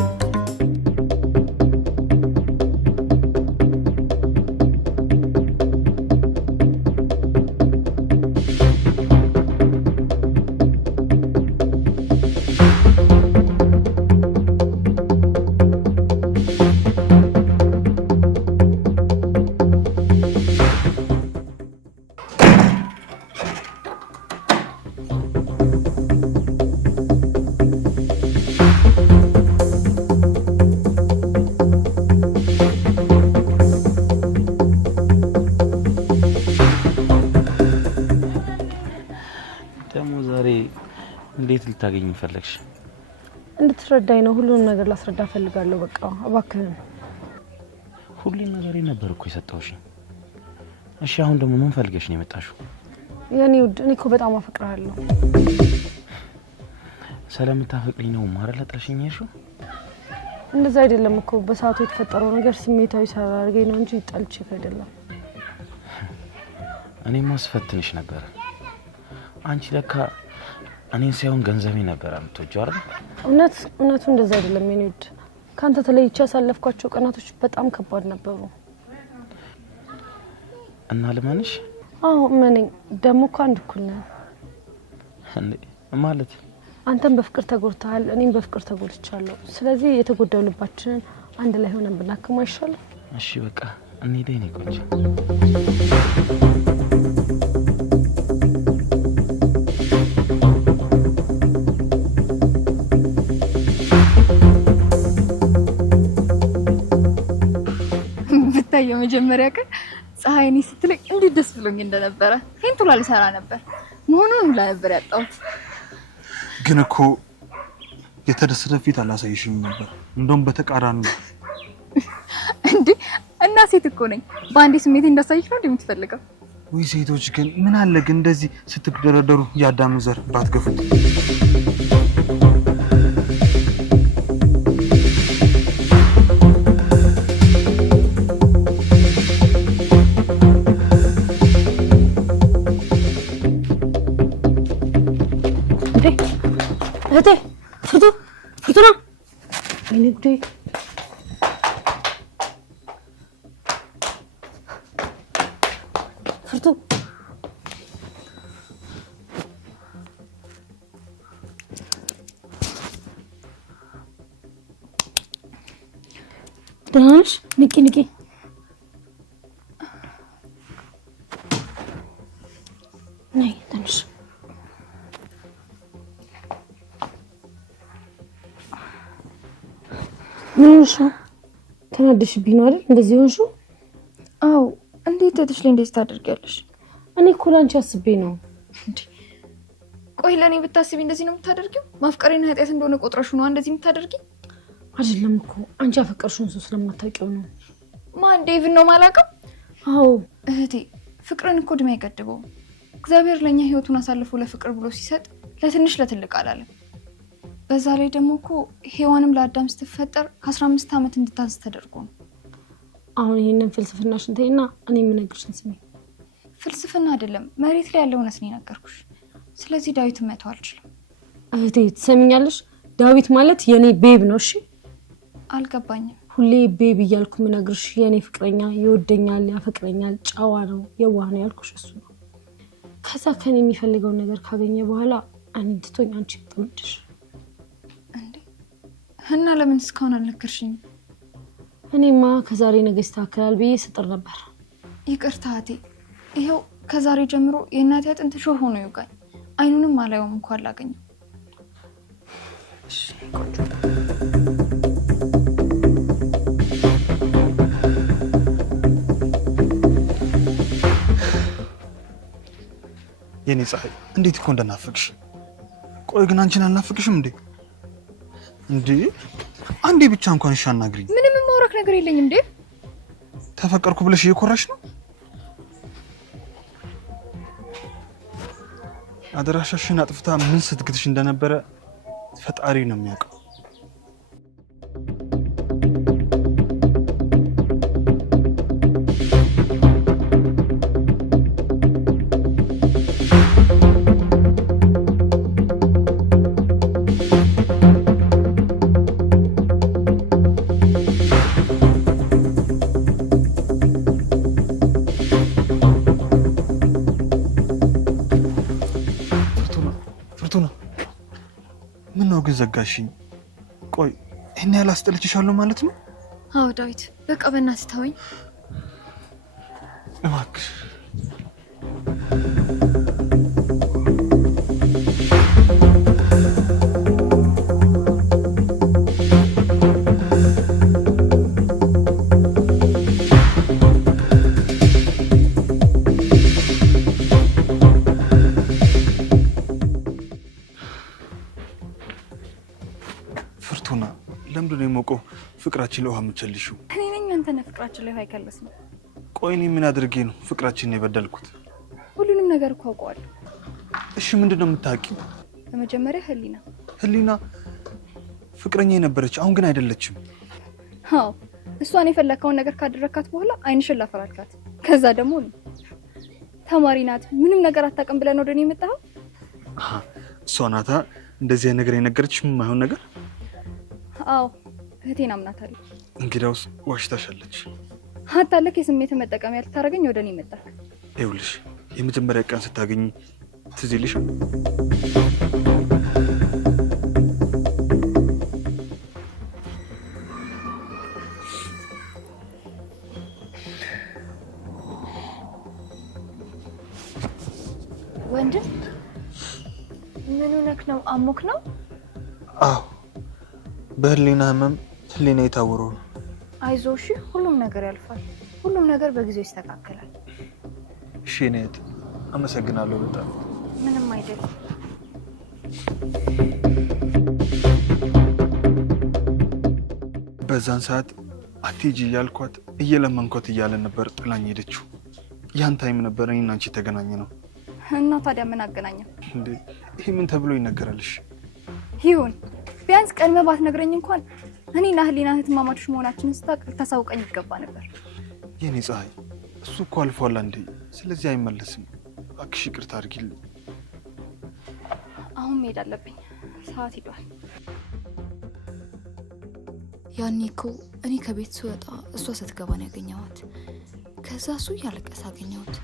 እንዴት ልታገኝ ፈለግሽ? እንድትረዳኝ ነው። ሁሉንም ነገር ላስረዳ ፈልጋለሁ። በቃ እባክህ። ሁሉ ነገር ነበር እኮ የሰጠውሽ። እሺ አሁን ደግሞ ምን ፈልገሽ ነው የመጣሽው? የኔ ውድ እኔ እኮ በጣም አፈቅርሃለሁ። ስለምታፈቅሪኝ ነው ማረላ ጥለሽኝ የሄድሽው? እንደዛ አይደለም እኮ በሰዓቱ የተፈጠረው ነገር ስሜታዊ ሳላርገኝ ነው እንጂ ጠልቼሽ አይደለም። እኔም ማስፈትንሽ ነበር። አንቺ ለካ እኔን ሳይሆን ገንዘቤ ነበር የምትወጂው አይደል? እውነቱ እንደዛ አይደለም የኔ ውድ። ካንተ ተለይቼ ያሳለፍኳቸው ቀናቶች በጣም ከባድ ነበሩ። እና ለማንሽ? አዎ እመነኝ። ደግሞ እኮ አንድ እኩል ነን እንዴ? ማለት አንተም በፍቅር ተጎድተሃል፣ እኔም በፍቅር ተጎድቻለሁ። ስለዚህ የተጎዳው ልባችንን አንድ ላይ ሆነን ብናክመው አይሻልም? እሺ በቃ እንሂድ የኔ ቆንጆ። የመጀመሪያ ቀን ፀሐይኔ ስትለኝ እንዴት ደስ ብሎኝ እንደነበረ ሄንቱላ ልሰራ ነበር። መሆኑን ላይ ነበር ያጣሁት። ግን እኮ የተደሰተ ፊት አላሳይሽም ነበር። እንደውም በተቃራኒ እንዴ እና ሴት እኮ ነኝ። በአንዴ ስሜቴ እንዳሳይሽ ነው የምትፈልገው? ወይ ሴቶች ግን ምን አለ ግን እንደዚህ ስትደረደሩ ያዳም ዘር ባትገፉት። እህቴ ፍርቱና ወይኔ ጉዴ! ፍርቱ ደህና ነሽ? ንቂ ነይ ትንሽ ምን ሆነሽ ነው? ተናደሽብኝ ነው አይደል እንደዚህ ሆንሽው? አዎ እንዴት ተትሽ ላይ እንደዚህ ታደርጊያለሽ? እኔ እኮ ላንቺ አስቤ ነው። ቆይ ለኔ ብታስቢ እንደዚህ ነው የምታደርጊው? ማፍቀሬና ኃጢያት እንደሆነ ቆጥረሽ ነው እንደዚህ የምታደርጊው? አይደለም እኮ አንቺ አፈቀርሽውን ሰው ስለማታውቂው ነው። ማን ዴቭ ነው ማላውቀው? አዎ እህቴ ፍቅርን እኮ እድሜ አይገድበውም። እግዚአብሔር ለኛ ህይወቱን አሳልፎ ለፍቅር ብሎ ሲሰጥ ለትንሽ ለትልቅ አላለም። በዛ ላይ ደግሞ እኮ ሔዋንም ለአዳም ስትፈጠር ከ15 ዓመት እንድታዝ ተደርጎ ነው። አሁን ይሄንን ፍልስፍናሽን ተይና እኔ የምነግርሽን ስሚ። ፍልስፍና አይደለም መሬት ላይ ያለው እውነት ነው የነገርኩሽ። ስለዚህ ዳዊት መተው አልችልም። እህቴ ትሰሚኛለሽ? ዳዊት ማለት የኔ ቤብ ነው። እሺ አልገባኝም። ሁሌ ቤብ እያልኩ የምነግርሽ የኔ ፍቅረኛ ይወደኛል፣ ያፈቅረኛል፣ ጨዋ ነው፣ የዋህ ነው ያልኩሽ እሱ ነው። ከዛ ከኔ የሚፈልገውን ነገር ካገኘ በኋላ አንድ ትቶኝ አንቺ ተመድሽ እንዴ? እና ለምን እስካሁን አልነገርሽኝ? እኔማ ከዛሬ ነገ ይስተካከላል ብዬ ስጥር ነበር። ይቅርታ እህቴ፣ ይኸው ከዛሬ ጀምሮ የእናቴ አጥንት ሾህ ሆኖ ይውጋኝ። አይኑንም አላየውም እንኳን ላገኘው። የኔ ፀሐይ እንዴት እኮ እንደናፈቅሽ። ቆይ ግን አንቺን አልናፈቅሽም እንዴ? እንዴ አንዴ ብቻ እንኳን እሺ አናግሪኝ። ምንም የማወራክ ነገር የለኝም እንዴ? ተፈቀርኩ ብለሽ እየኮራሽ ነው? አደራሻሽን አጥፍታ ምን ስትግትሽ እንደነበረ ፈጣሪ ነው የሚያውቀው። ምን ነው ግን ዘጋሽኝ? ቆይ እኔ ያላስጠልችሻለሁ ማለት ነው? አዎ ዳዊት በቃ በእናትህ ተወኝ እባክሽ። ፍርቱና ለምንድን ነው የሞቀው ፍቅራችን ለውሃ የምትቸልሺው? እኔ ነኝ አንተ ነህ ፍቅራችን ላይ ውሃ የከለስነው። ቆይ እኔ ምን አድርጌ ነው ፍቅራችንን የበደልኩት? ሁሉንም ነገር እኮ አውቀዋለሁ። እሺ ምንድን ነው የምታውቂው? በመጀመሪያ ህሊና ፍቅረኛ የነበረች አሁን ግን አይደለችም። አዎ እሷን የፈለከውን ነገር ካደረካት በኋላ አይንሽን ላፈራልካት። ከዛ ደግሞ ተማሪ ናት ምንም ነገር አታውቅም ብለን ወደኔ የመጣኸው? እሷ ናታ እንደዚህ ነገር የነገረችሽ የማይሆን ነገር? አዎ እህቴን አምናታለሁ። እንግዲያውስ ዋሽታሻለች። አታለክ የስሜት መጠቀሚያ ልታረገኝ ወደኔ መጣህ። ይኸውልሽ የመጀመሪያ ቀን ስታገኝ ትዝ ይልሻል? ወንድም ምን ሆነክ ነው? አሞክ ነው? አዎ በህሊና ህመም ህሊና የታወሩ ነው። አይዞሽ ሁሉም ነገር ያልፋል። ሁሉም ነገር በጊዜው ይስተካከላል። እሺ ኔት አመሰግናለሁ በጣም። ምንም አይደለም። በዛን ሰዓት አትሂጂ እያልኳት እየለመንኳት እያለ ነበር ጥላኝ ሄደችው። ያን ታይም ነበር እኔና አንቺ ተገናኘ ነው። እና ታዲያ ምን አገናኘው እንዴ? ይሄ ምን ተብሎ ይነገራልሽ? ይሁን ቢያንስ ቀድመህ ባትነግረኝ እንኳን እኔና ህሊና እህትማማቾች መሆናችንን ስታውቅ ልታሳውቀኝ ይገባ ነበር። የኔ ፀሐይ፣ እሱ እኮ አልፏል አንዴ። ስለዚህ አይመለስም። እባክሽ ይቅርታ አድርጊልኝ። አሁን መሄድ አለብኝ፣ ሰዓት ሄዷል። ያኔ እኮ እኔ ከቤት ስወጣ እሷ ስትገባ ነው ያገኘኋት። ከዛ እሱ እያለቀሰ አገኘሁት።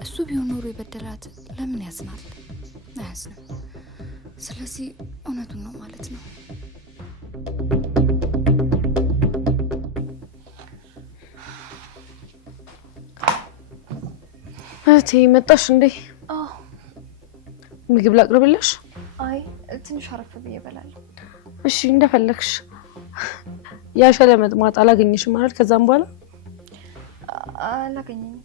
እሱ ቢሆን ኖሮ የበደላት ለምን ያዝናል? አያዝንም። ስለዚህ እውነቱን ነው ማለት ነው። እህቴ መጣሽ እንዴ? አዎ። ምግብ ላቅርብልሽ? አይ ትንሽ አረፍ ብዬ እበላለሁ። እሺ እንደፈለግሽ። ያሸለ መጥማጥ አላገኘሽም ማለት ከዛም በኋላ አላገኘኝም።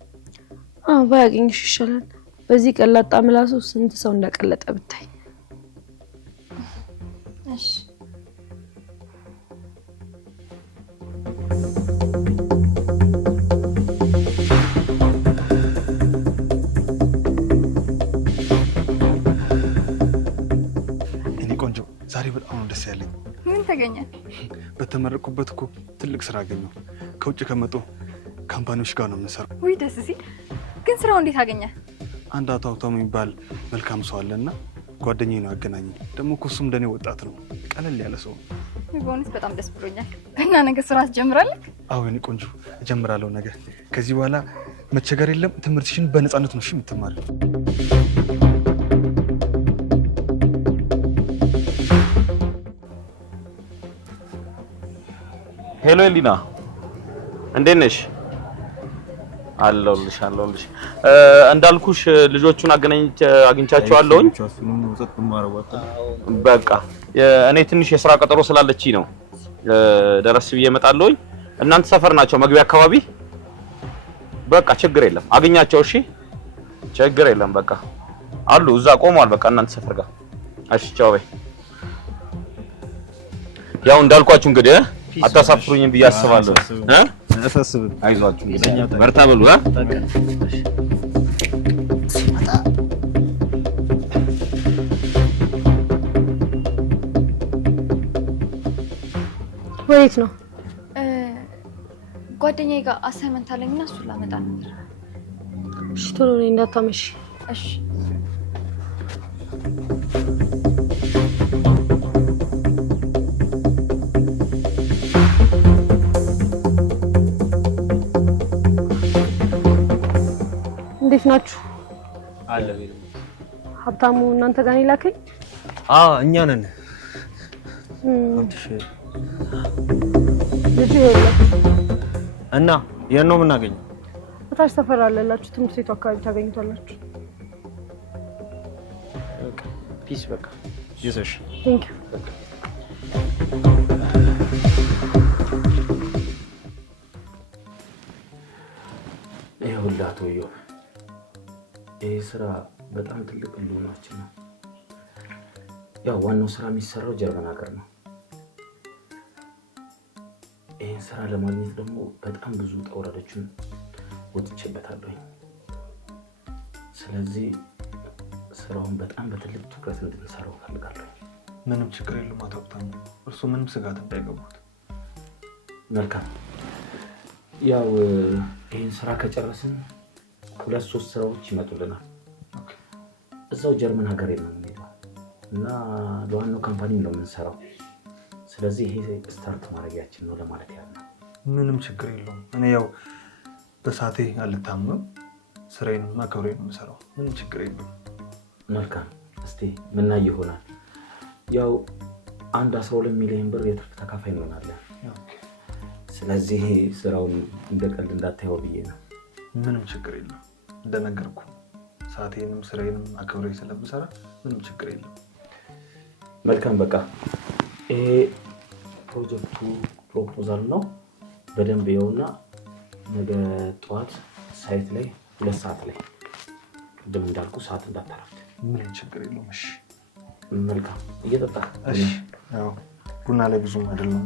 ባያገኝሽ ይሻላል። በዚህ ቀላጣ ምላሱ ስንት ሰው እንዳቀለጠ ብታይ። እሺ እኔ ቆንጆ ዛሬ በጣም ነው ደስ ያለኝ። ምን ተገኘ? በተመረቁበት እኮ ትልቅ ስራ አገኘሁ። ከውጭ ከመጡ ካምፓኒዎች ጋር ነው የምንሰራው። ውይ ደስ ሲል። ግን ስራው እንዴት አገኘ? አንድ አቶ ሀብታሙ የሚባል መልካም ሰው አለና ጓደኛዬ ነው ያገናኘኝ። ደግሞ እኮ እሱም እንደኔ ወጣት ነው፣ ቀለል ያለ ሰው። በእውነት በጣም ደስ ብሎኛል። እና ነገ ስራ ትጀምራለህ? አዎ የኔ ቆንጆ እጀምራለሁ ነገ። ከዚህ በኋላ መቸገር የለም። ትምህርትሽን በነፃነት ነው እሺ የምትማሪው። ሄሎ ኤሊና፣ እንዴት ነሽ? አለሁልሽ። እንዳልኩሽ ልጆቹን አግኝቻቸዋለሁኝ። በቃ እኔ ትንሽ የስራ ቀጠሮ ስላለች ነው ደረስ ብዬ እመጣለሁኝ። እናንተ ሰፈር ናቸው መግቢያ አካባቢ? በቃ ችግር የለም አግኛቸው። እሺ ችግር የለም። በቃ አሉ እዛ ቆመዋል። በቃ እናንተ ሰፈር ጋር። እሺ ቻው በይ። ያው እንዳልኳችሁ እንግዲህ አታሳፍሩኝም ብዬ አስባለሁ። አሳስብን። አይዟችሁ እንግዲህ በርታ በሉ። ወዴት ነው? ጓደኛዬ ጋር አሳይመንት አለኝና እሱን ላመጣ ነበር። እሺ ቶሎ ነይ እንዳታመሽ። እሺ እንዴት ናችሁ? አለ ሀብታሙ እናንተ ጋር ነው ላከኝ? እኛ ነን። ልጅ ይኸውልህ እና የት ነው የምናገኘው? እታች ሰፈር አለላችሁ፣ ትምህርት ቤቱ አካባቢ ታገኙታላችሁ። ፒስ በቃ ይዘሽ። ቴንክ ዩ። ይኸውልህ አቶ ኢዮብ፣ ይህ ስራ በጣም ትልቅ ህልውናችን ነው። ያው ዋናው ስራ የሚሰራው ጀርመን ሀገር ነው። ይህን ስራ ለማግኘት ደግሞ በጣም ብዙ ውጣ ውረዶችን ወጥቼበታለሁ። ስለዚህ ስራውን በጣም በትልቅ ትኩረት እንድንሰራው እፈልጋለሁ። ምንም ችግር የለም አቶ ሀብታሙ፣ እርሱ ምንም ስጋት እንዳይገቡት። መልካም። ያው ይህን ስራ ከጨረስን 2-3 ስራዎች ይመጡልናል። እዛው ጀርመን ሀገር ነው የምንሄደው እና ለዋናው ካምፓኒ ነው የምንሰራው። ስለዚህ ይሄ ስታርት ማድረጊያችን ነው ለማለት ያህል ነው። ምንም ችግር የለውም። እኔ ያው በሳቴ አልታመም፣ ስራዬን አክብሬ ነው የምሰራው። ምንም ችግር የለውም። መልካም። እስቲ ምናይ ይሆናል። ያው አንድ 12 ሚሊዮን ብር የትርፍ ተካፋይ እንሆናለን። ስለዚህ ስራውን እንደቀልድ እንዳታየው ብዬ ነው። ምንም ችግር የለም። እንደነገርኩ ሰዓቴንም ስራዬንም አክብሬ ስለምሰራ ምንም ችግር የለም። መልካም። በቃ ይሄ ፕሮጀክቱ ፕሮፖዛል ነው። በደንብ ይኸውና ነገ ጠዋት ሳይት ላይ 2 ሰዓት ላይ ቅድም እንዳልኩ ሰዓት እንዳታረፍት። ምንም ችግር የለውም። እሺ መልካም። እየጠጣ እሺ። ያው ቡና ላይ ብዙም አይደለም።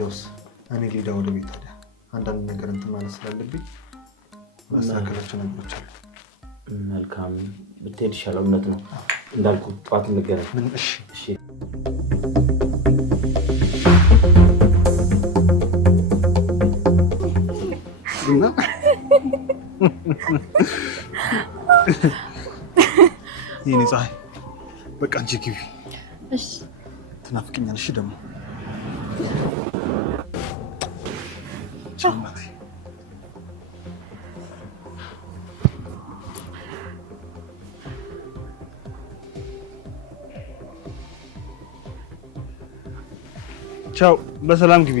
እንግዲያውስ እኔ ሊዳ ወደ ቤት ታዲያ አንዳንድ ነገር እንትን ማለት ስላለብኝ ማስተካከላቸው ነገሮች አሉ። መልካም ብትሄድ ይሻላል። እውነት ነው እንዳልኩት ጠዋት እንገናኝ። ምን? እሺ እሺ። የኔ ፀሐይ በቃ አንቺ ግቢ። እሺ ትናፍቅኛለሽ ደግሞ። ቻው፣ በሰላም ግቢ።